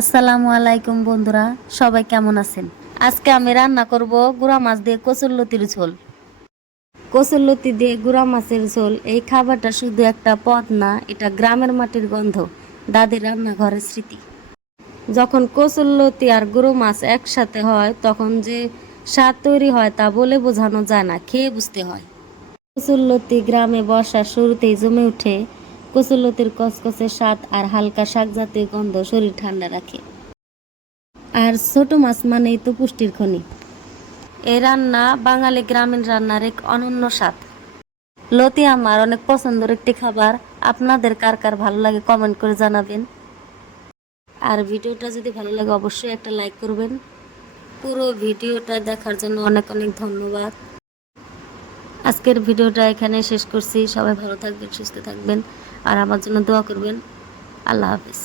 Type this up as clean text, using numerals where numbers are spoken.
আসসালামু আলাইকুম বন্ধুরা, সবাই কেমন আছেন? আজকে আমি রান্না করব গুঁড়া মাছ দিয়ে কচুরলতির ঝোল। কচুরলতি দিয়ে গুঁড়া মাছের ঝোল, এই খাবারটা শুধু একটা পদ না, এটা গ্রামের মাটির গন্ধ, দাদির রান্নাঘরের স্মৃতি। যখন কচুরলতি আর গুঁড়ো মাছ একসাথে হয় তখন যে স্বাদ তৈরি হয় তা বলে বোঝানো যায় না, খেয়ে বুঝতে হয়। কচুরলতি গ্রামে বর্ষার শুরুতেই জমে উঠে। কচুরলতির কচকচে স্বাদ আর হালকা শাক জাতীয় গন্ধ শরীর ঠান্ডা রাখে। আর ছোট মাছ মানেই তো পুষ্টির খনি। এই রান্না বাঙালি গ্রামীণ রান্নার এক অনন্য স্বাদ। লতি আমার অনেক পছন্দের একটি খাবার। আপনাদের কার কার ভালো লাগে কমেন্ট করে জানাবেন। আর ভিডিওটা যদি ভালো লাগে অবশ্যই একটা লাইক করবেন। পুরো ভিডিওটা দেখার জন্য অনেক অনেক ধন্যবাদ। আজকের ভিডিওটা এখানে শেষ করছি। সবাই ভালো থাকবেন, সুস্থ থাকবেন আর আমার জন্য দোয়া করবেন। আল্লাহ হাফিজ।